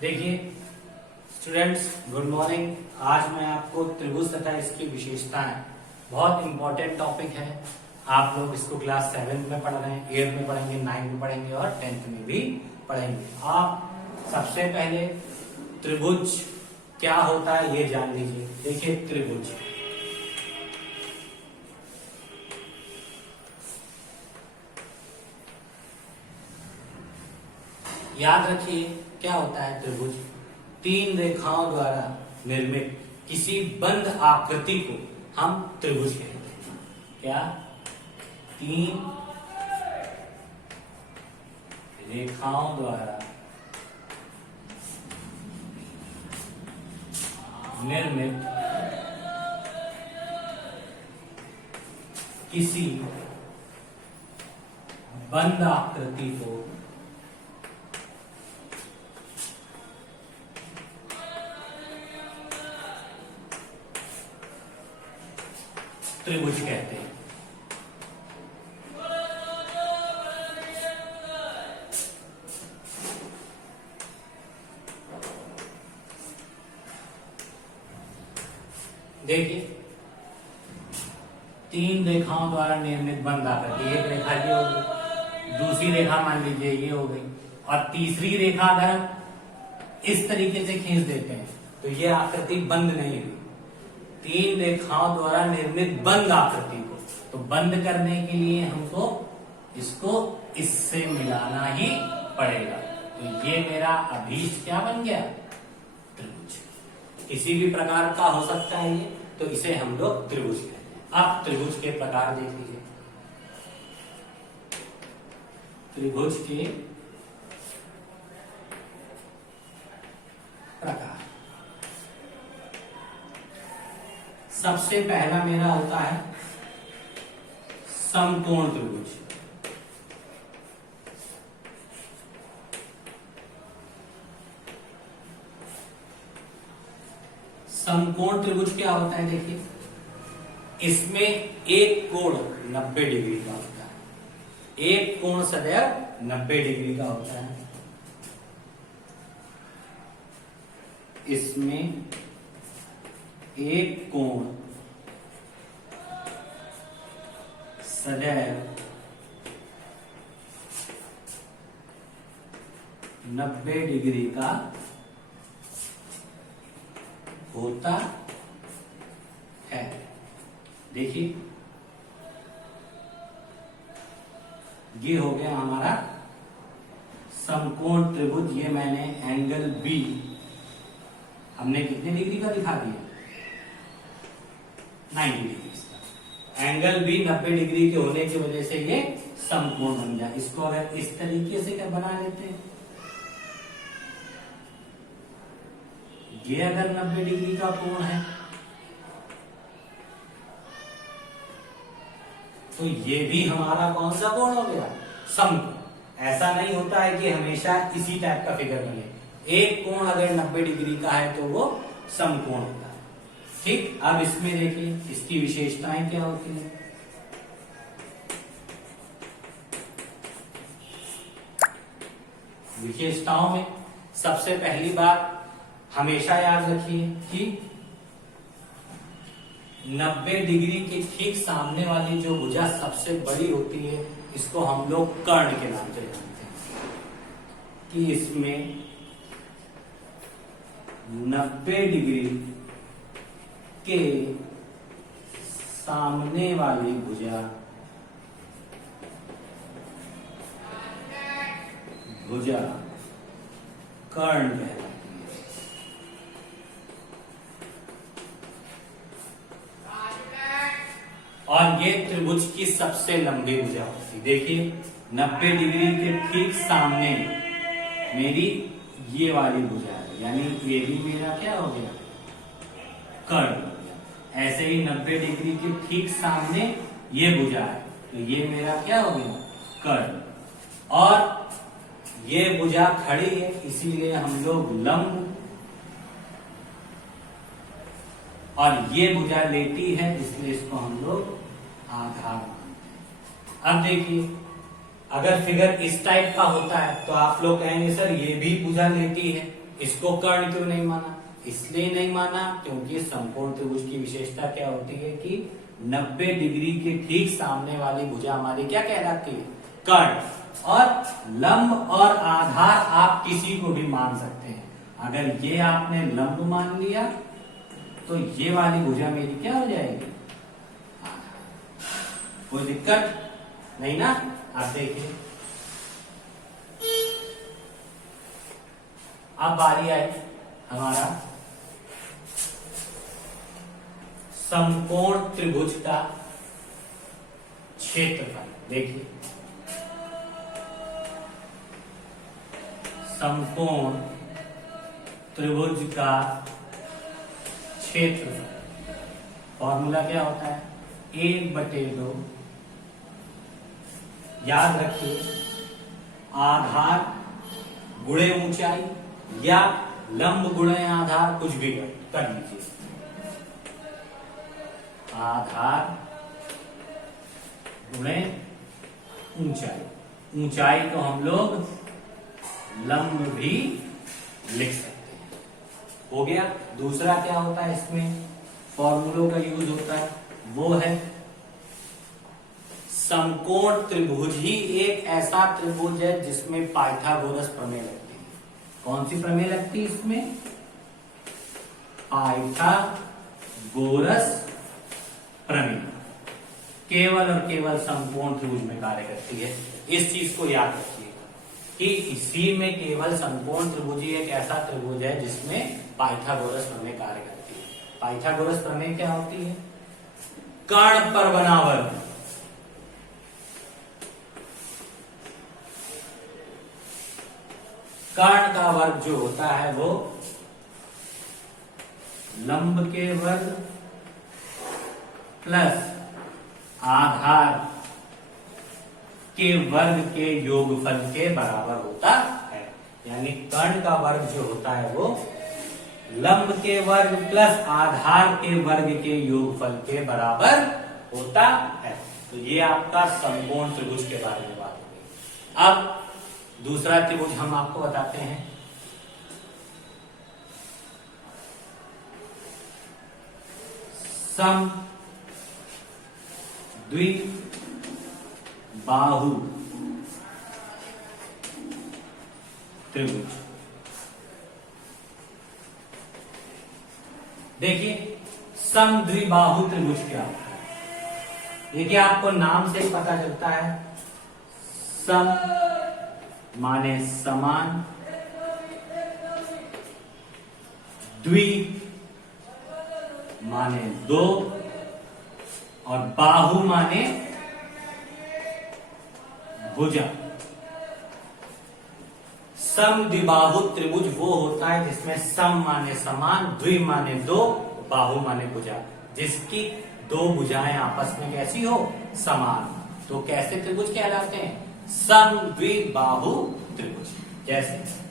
देखिए students, good morning. आज मैं आपको त्रिभुज तथा इसकी विशेषताएं, बहुत इंपॉर्टेंट टॉपिक है। आप लोग इसको क्लास 7 में पढ़ रहे हैं, 8 में पढ़ेंगे, 9 में पढ़ेंगे और 10th में भी पढ़ेंगे। आप सबसे पहले त्रिभुज क्या होता है ये जान लीजिए। देखिए त्रिभुज याद रखिए क्या होता है। त्रिभुज तीन रेखाओं द्वारा निर्मित किसी बंद आकृति को हम त्रिभुज कहते हैं। क्या? तीन रेखाओं द्वारा निर्मित किसी बंद आकृति को त्रिभुज कहते हैं। देखिए तीन रेखाओं द्वारा निर्मित बंद आकृति, एक रेखा ये हो गई, दूसरी रेखा मान लीजिए ये हो गई, और तीसरी रेखा अगर इस तरीके से खींच देते हैं तो ये आकृति बंद नहीं हुई। तीन रेखाओं द्वारा निर्मित बंद आकृति को तो बंद करने के लिए हमको इसको इससे मिलाना ही पड़ेगा। तो ये मेरा अभीष्ट क्या बन गया? त्रिभुज। किसी भी प्रकार का हो सकता है ये, तो इसे हम लोग त्रिभुज कहते हैं। अब त्रिभुज के प्रकार देख लीजिए। त्रिभुज के प्रकार, सबसे पहला मेरा होता है समकोण त्रिभुज। समकोण त्रिभुज क्या होता है? देखिए इसमें एक कोण 90 डिग्री का होता है। एक कोण सदैव 90 डिग्री का होता है। इसमें एक कोण सदैव 90 डिग्री का होता है। देखिए ये हो गया हमारा समकोण त्रिभुज। ये मैंने एंगल बी हमने कितने डिग्री का दिखा दिया? 90 डिग्री का। एंगल बी 90 डिग्री के होने की वजह से ये समकोण बन गया। इसको अगर इस तरीके से क्या बना लेते हैं, ये अगर 90 डिग्री का कोण है तो ये भी हमारा कौन सा कोण हो गया? समकोण। ऐसा नहीं होता है कि हमेशा इसी टाइप का फिगर बने। एक कोण अगर 90 डिग्री का है तो वो समकोण होता है। ठीक, अब इसमें देखिए इसकी विशेषताएं क्या होती है। विशेषताओं में सबसे पहली बात हमेशा याद रखिए कि 90 डिग्री के ठीक सामने वाली जो भुजा सबसे बड़ी होती है, इसको हम लोग कर्ण के नाम से जानते हैं। कि इसमें 90 डिग्री के सामने वाली भुजा कर्ण कहलाती है। और ये त्रिभुज की सबसे लंबी भुजा होती है। देखिए 90 डिग्री के ठीक सामने मेरी ये वाली भुजा है, यानी ये भी मेरा क्या हो गया? कर्ण हो गया। ऐसे ही 90 डिग्री के ठीक सामने ये भुजा है, तो ये मेरा क्या हो गया? कर्ण। और ये भुजा खड़ी है इसीलिए हम लोग लंब, और ये भुजा लेटी है इसलिए इसको हम लोग आधार मानते हैं। अब देखिए अगर फिगर इस टाइप का होता है तो आप लोग कहेंगे सर ये भी भुजा लेती है, इसको कर्ण क्यों नहीं माना? इसलिए नहीं माना क्योंकि समकोण त्रिभुज की विशेषता क्या होती है कि 90 डिग्री के ठीक सामने वाली भुजा हमारी क्या कहलाती है? कर्ण। और लंब और आधार आप किसी को भी मान सकते हैं। अगर ये आपने लंब मान लिया तो ये वाली भुजा मेरी क्या हो जाएगी? कोई दिक्कत नहीं ना? आप देखिए, अब बारी आई हमारा समकोण त्रिभुज का क्षेत्रफल। देखिए, समकोण त्रिभुज का क्षेत्रफल फॉर्मूला क्या होता है? 1/2। याद रखिए, आधार गुणे ऊंचाई या लंब गुणे आधार, कुछ भी कर लीजिए। आधार गुणे ऊंचाई, ऊंचाई को हम लोग लंब भी लिख सकते हैं। हो गया। दूसरा क्या होता है इसमें फॉर्मूलों का यूज होता है, वो है समकोण त्रिभुज ही एक ऐसा त्रिभुज है जिसमें पाइथागोरस प्रमेय लगती है। कौन सी प्रमेय लगती है इसमें? पाइथागोरस प्रमेय केवल और केवल समकोण त्रिभुज में कार्य करती है। इस चीज को याद रखिएगा कि इसी में केवल समकोण त्रिभुज ही एक ऐसा त्रिभुज है जिसमें पाइथागोरस प्रमेय कार्य करती है। पाइथागोरस प्रमेय क्या होती है? कर्ण पर बना वर्ग, कर्ण का वर्ग जो होता है वो लंब के वर्ग प्लस आधार के वर्ग के योगफल के बराबर होता है। यानी कर्ण का वर्ग जो होता है वो लंब के वर्ग प्लस आधार के वर्ग के योगफल के बराबर होता है। तो ये आपका समकोण त्रिभुज के बारे में बात हो गई। अब दूसरा त्रिभुज हम आपको बताते हैं, सम द्विबाहु त्रिभुज। देखिए, सम द्विबाहु त्रिभुज क्या होता है? देखिए, आपको नाम से ही पता चलता है। सम माने समान, द्वि माने दो, और बाहु माने भुजा। सम द्विबाहु त्रिभुज वो होता है जिसमें सम माने समान, द्वि माने दो, बाहु माने भुजा, जिसकी दो भुजाएं आपस में कैसी हो? समान। तो कैसे त्रिभुज कहलाते हैं? सम द्विबाहु त्रिभुज। जैसे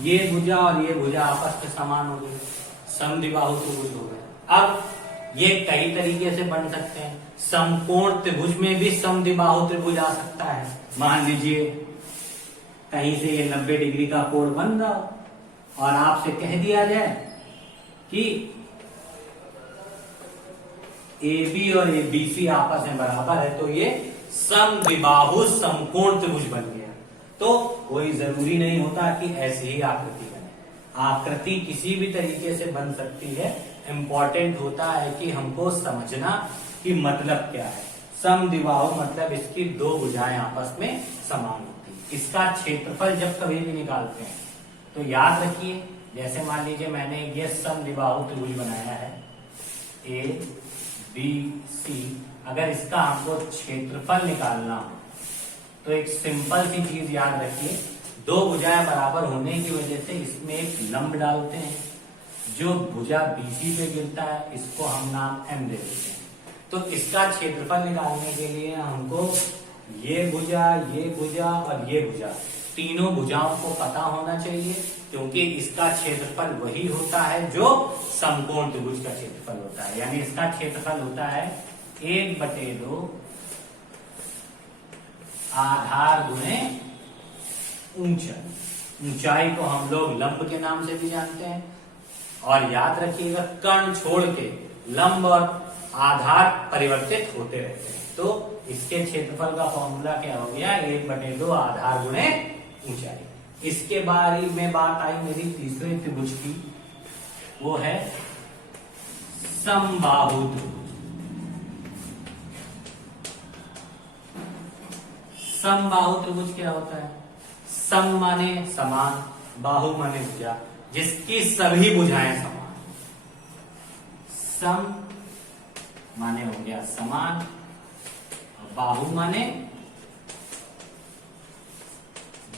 ये भुजा और ये भुजा आपस में समान हो गई, सम द्विबाहु त्रिभुज हो गए। अब ये कई तरीके से बन सकते हैं। समकोण त्रिभुज में भी सम द्विबाहु त्रिभुज आ सकता है। मान लीजिए कहीं से ये 90 डिग्री का कोण बन रहा हो और आपसे कह दिया जाए कि AB और ABC आपस में बराबर है, तो ये सम द्विबाहु समकोण त्रिभुज बन गया। तो कोई जरूरी नहीं होता कि ऐसी ही आकृति बने। आकृति किसी भी तरीके से बन सकती है। इंपॉर्टेंट होता है कि हमको समझना कि मतलब क्या है। सम द्विबाहु मतलब इसकी दो भुजाएं आपस में समान होती है। इसका क्षेत्रफल जब कभी भी निकालते हैं तो याद रखिए, जैसे मान लीजिए मैंने ये सम द्विबाहु त्रिभुज बनाया है ABC। अगर इसका हमको क्षेत्रफल निकालना हो तो एक सिंपल सी चीज याद रखिए, दो भुजाएं बराबर होने की वजह से इसमें एक लंब डालते हैं। जो भुजा BC पे गिरता है इसको हम नाम M दे देते हैं। तो इसका क्षेत्रफल निकालने के लिए हमको ये भुजा और ये भुजा, तीनों भुजाओं को पता होना चाहिए, क्योंकि इसका क्षेत्रफल वही होता है जो समकोण त्रिभुज का क्षेत्रफल होता है। यानी इसका क्षेत्रफल होता है 1/2 आधार गुणे ऊंचाई। ऊंचाई को हम लोग लंब के नाम से भी जानते हैं। और याद रखिएगा, कर्ण छोड़ के लंब और आधार परिवर्तित होते रहते हैं। तो इसके क्षेत्रफल का फॉर्मूला क्या हो गया? 1/2 आधार गुणे ऊंचाई। इसके बारे में बात आई मेरी तीसरे त्रिभुज की, वो है समबाहु त्रिभुज। समबाहु त्रिभुज क्या होता है? सम माने समान, बाहु माने भुजा, जिसकी सभी भुजाएं समान। सम माने हो गया समान, और बाहु माने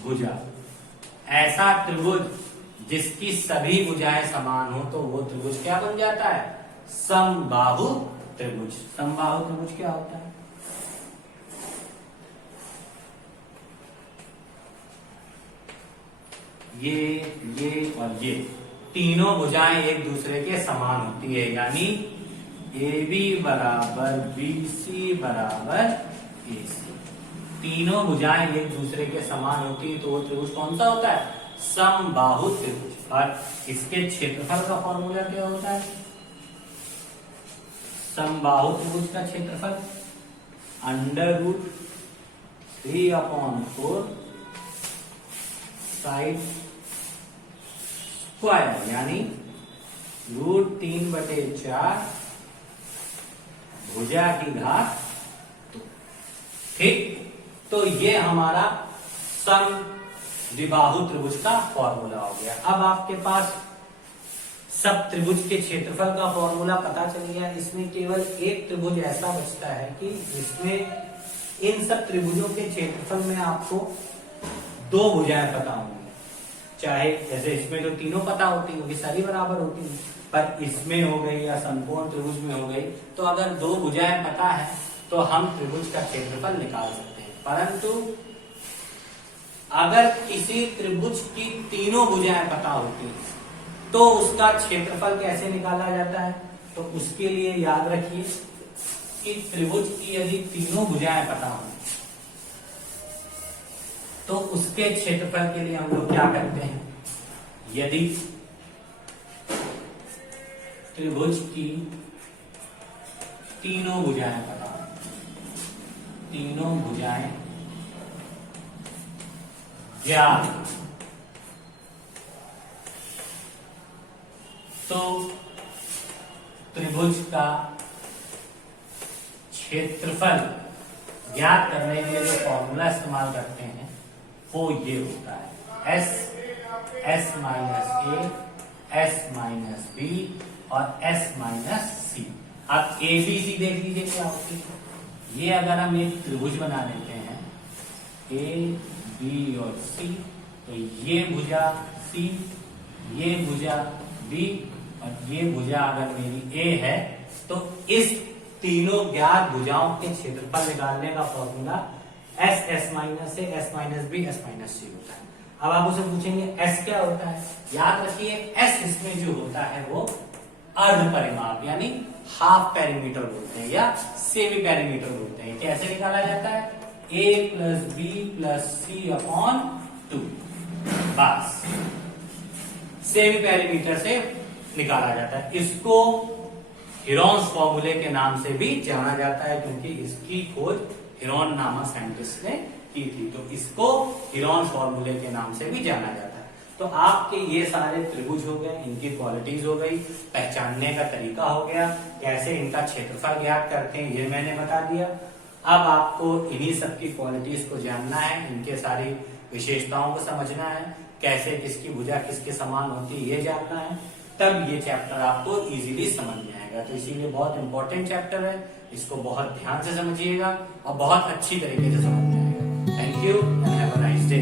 भुजा। ऐसा त्रिभुज जिसकी सभी भुजाएं समान हो तो वो त्रिभुज क्या बन जाता है? समबाहु त्रिभुज। समबाहु त्रिभुज क्या होता है? ये और ये तीनों भुजाएं एक दूसरे के समान होती है। यानी AB बराबर BC बराबर AC। तीनों भुजाएं एक दूसरे के समान होती है तो वो त्रिभुज कौन सा होता है? समबाहु त्रिभुज। और इसके क्षेत्रफल का फॉर्मूला क्या होता है? समबाहु त्रिभुज का क्षेत्रफल √3/4 साइड स्क्वायर, यानी √3/4 भुजा की घात 2। ठीक, तो ये हमारा समद्विबाहु त्रिभुज का फॉर्मूला हो गया। अब आपके पास सब त्रिभुज के क्षेत्रफल का फॉर्मूला पता चल गया। इसमें केवल एक त्रिभुज ऐसा बचता है कि इसमें इन सब त्रिभुजों के क्षेत्रफल में आपको 2 भुजाएं पता होंगी। चाहे जैसे इसमें तो तीनों पता होती होगी, सारी बराबर होती है, पर इसमें हो गई या समकोण त्रिभुज में हो गई, तो अगर 2 भुजाएं पता है तो हम त्रिभुज का क्षेत्रफल निकाल सकते हैं। परंतु अगर किसी त्रिभुज की तीनों भुजाएं पता होती हैं तो उसका क्षेत्रफल कैसे निकाला जाता है? तो उसके लिए याद रखिए कि त्रिभुज की यदि तीनों भुजाएं पता हो तो उसके क्षेत्रफल के लिए हम लोग क्या करते हैं? यदि त्रिभुज की तीनों भुजाएं पता हो, तीनों भुजाएं ज्ञात, तो त्रिभुज का क्षेत्रफल ज्ञात करने के लिए जो फॉर्मूला इस्तेमाल करते हैं वो ये होता है S minus A, S minus B और S माइनस C। अब ABC देख लीजिए क्या होती है। ये अगर हम एक त्रिभुज बना लेते हैं A, B और C, तो ये भुजा C, ये भुजा B और ये भुजा अगर मेरी A है, तो इस तीनों ज्ञात भुजाओं के क्षेत्रफल निकालने का formula S minus A, S minus B, S minus C होता है। अब आप उसे पूछेंगे S क्या होता है? याद रखिए S इसमें जो होता है वो अर्ध परिमाप यानी हाफ पेरीमीटर बोलते हैं या सेमी पेरीमीटर बोलते हैं। कैसे निकाला जाता है? A plus B plus C/2। बस सेमी पेरीमीटर से निकाला जाता है। इसको हीरोन्स फॉर्मूले के नाम से भी जाना जाता है क्योंकि इसकी खोज हीरोन नामक साइंटिस्ट ने की थी, तो इसको हीरोन फॉर्मूले के नाम से भी जाना जाता है। तो आपके ये सारे त्रिभुज हो गए, इनकी क्वालिटीज हो गई, पहचानने का तरीका हो गया, कैसे इनका क्षेत्रफल ज्ञात करते हैं ये मैंने बता दिया। अब आपको इन्हीं सब की क्वालिटीज को जानना है, इनके सारी विशेषताओं को समझना है, कैसे किसकी भुजा किसके समान होती है ये जानना है, तब ये चैप्टर आपको इजीली समझ में आएगा। तो इसीलिए बहुत इंपॉर्टेंट चैप्टर है, इसको बहुत ध्यान से समझिएगा और बहुत अच्छी तरीके से समझ में आएगा। Thank you and have a nice day.